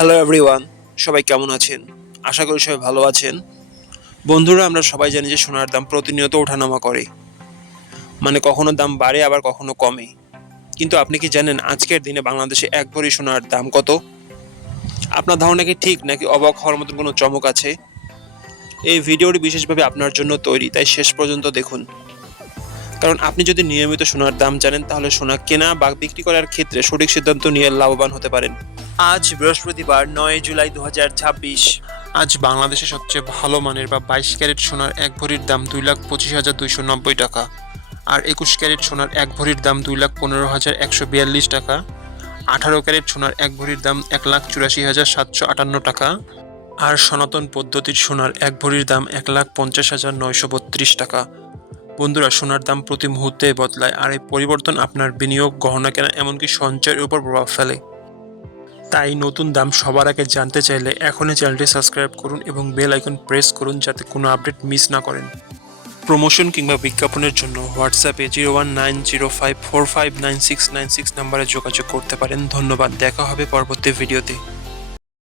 Hello everyone, সবাই কেমন আছেন? আশা করি সবাই ভালো আছেন। বন্ধুরা, আমরা সবাই জানি যে সোনার দাম প্রতিনিয়ত ওঠানামা করে। মানে কখনো দাম বাড়ে আবার কখনো কমে। কিন্তু আপনি কি জানেন আজকের দিনে বাংলাদেশে এক ভরি সোনার দাম কত? আপনার ধারণা কি ঠিক নাকি অবাক হওয়ার মতন কোনো চমক আছে? এই ভিডিওটি বিশেষভাবে আপনার জন্য তৈরি, তাই শেষ পর্যন্ত দেখুন। কারণ আপনি যদি নিয়মিত সোনার দাম জানেন তাহলে সোনা কেনা বা বিক্রি করার ক্ষেত্রে সঠিক সিদ্ধান্ত নিয়ে লাভবান হতে পারেন। আজ বৃহস্পতিবার ৯ জুলাই ২০২৬। আজ বাংলাদেশে সবচেয়ে ভালো মানের বা ২২ ক্যারেট সোনার এক ভরির দাম ২,২৫,২৯০ টাকা, আর ২১ ক্যারেট সোনার এক ভরির দাম ২,১৫,১৪২ টাকা, ১৮ ক্যারেট সোনার এক ভরির দাম ১,৮৪,৭৫৮ টাকা, আর সনাতন পদ্ধতির সোনার এক ভরির দাম ১,৫০,৯৩২ টাকা। বন্ধুরা, সোনার দাম প্রতি মুহূর্তে বদলায়, আর এই পরিবর্তন আপনার বিনিয়োগ, গহনা কেনা এমনকি সঞ্চয়ের উপর প্রভাব ফেলে। তাই নতুন দাম সবার আগে জানতে চাইলে এখনই চ্যানেলটি সাবস্ক্রাইব করুন এবং বেল আইকন প্রেস করুন যাতে কোনো আপডেট মিস না করেন। প্রমোশন কিংবা বিজ্ঞাপনের জন্য হোয়াটসঅ্যাপে 01905459696 নাম্বারে যোগাযোগ করতে পারেন। ধন্যবাদ, দেখা হবে পরবর্তী ভিডিওতে।